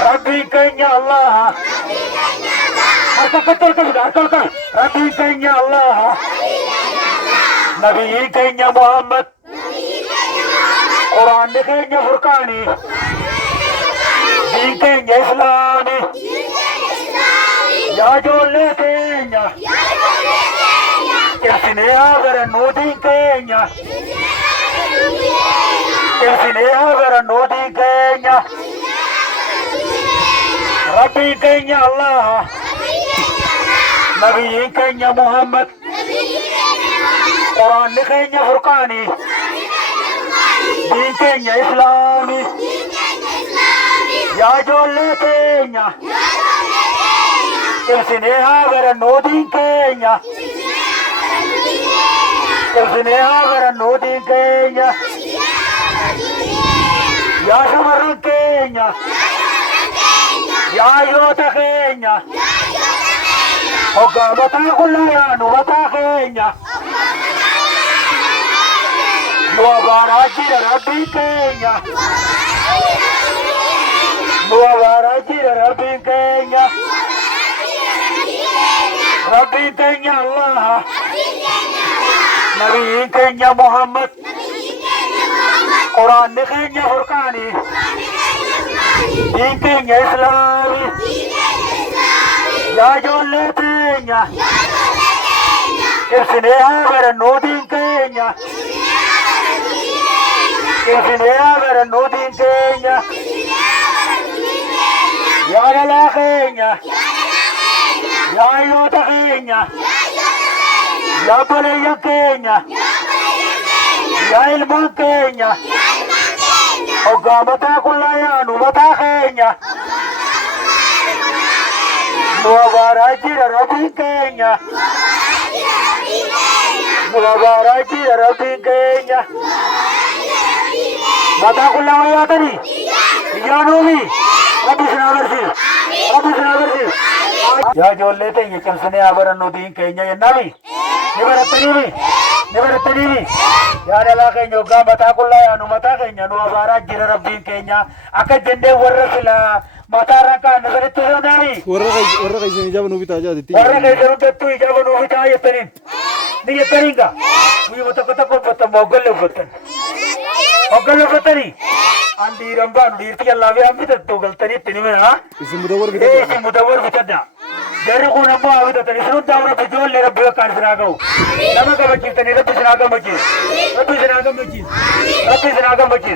Rabbi kenya Allah. Harka katul kan. Rabbi kenya Allah. Nabi kenya Muhammad. Quran kenya Furqani. Din kenya Islami. Ya jolle kenya. Kesine agara nodi kenya. Kesine agara nodi kenya. Rabbi kenya Allah. Nabi kenya Muhammad. Quran kenya Furqani. Din kenya Islami. Ya jolle kenya. Kesine agara nodi kenya. Kesine agara nodi kenya. Ya shamarran kenya. Ya yota kenya. Hogga mata kullaya mata kenya. Nuwa barajira Rabbi kenya. Nuwa barajira Rabbi kenya. Rabbi kenya Allah. Nabi kenya Muhammad. Quran kenya Furqani. Din kenya Islami. Ya jolle kenya. Kesine agara nodi kenya. Kesine agara nodi kenya. Ya lala kenya. Ya yota kenya. Ya baleya kenya. Ya ilma kenya. Hogga mata kullaya mata kenya. Nuwa barajira Rabbi kenya. Nuwa barajira Rabbi kenya. Mata kullaya ya tadi. Ya Nabi. Rabbi sinabarsi. Rabbi sinabarsi. Ya jolle te ye kamsane abara nodi kenya ya Nabi. Nebaratani. Ya lala kenya hogga mata kullaya mata kenya. Nuwa barajira Rabbi kenya. Akka jende warra sila mata raka nazar tu Nabi. Warra kaisa ijaba nubi taja diti. Warra kaisa tu ijaba nubi taja tanin. Ni yataringa. Wi mata kota mogol botan. Mogol botani. Andi ramba ndirti Allah we amita to galtani tini me ha. Isi mudawar kita. Isi mudawar kita. Jari ko namba amita tani sunu dawra bejol le rabbe kan sinago. Nama ka baki tani rabbe sinago baki. Rabbe sinago baki. Rabbe sinago baki.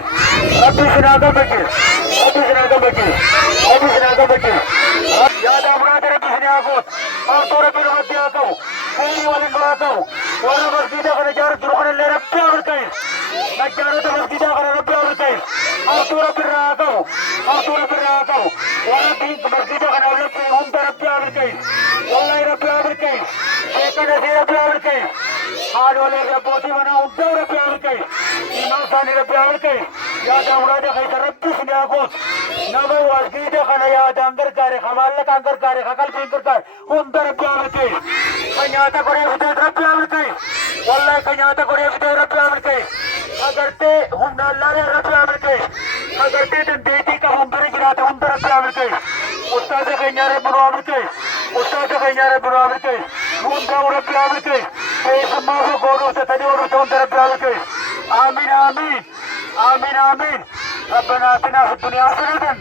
Rabbe sinago baki. Rabbe sinago baki. Rabbe sinago baki. Ya damra rabbe sinago. Aur to rabbe rabbe akau. Kani wala akau. Wala masjid ka jar durkhane le rabbe aur kai. Na jaro to masjid ka rabbe aur kai. Aur to rabbe akau. Aur to rabbe akau. Wala din masjid ka rabbe hum rabbe aur kai. Wallahi rabbe aur kai. Ekana se rabbe aur kai. Aad wale rabbi wana udda rabbe aur kai. Imam sani rabbe aur kai. Ya damra de kai rabbe sinago. Nama wasgide khana ya dangar kare khamal kangar kare khakal pingar kare hum rabbe aur kai. Kanyata kore vite rabbe aur kai. Wallahi kanyata kore vite rabbe aur kai. Agar te hum nallare rabbe aur kai. Agar te deti ka hum bare girate hum rabbe aur kai. Ustad kanyare bunu aur kai. Ustad kanyare bunu aur kai. Hum rabbe aur kai. Ei samma ko goru se tadi oru hum rabbe aur kai. Amin amin. Amin amin. ربنا آتنا في الدنيا حسنة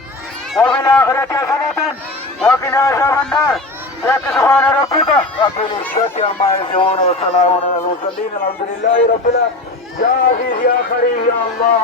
وفي الآخرة حسنة وقنا عذاب النار سبحان ربك رب العزة عما يصفون وسلام على المرسلين الحمد لله رب العالمين يا عزيز يا كريم يا الله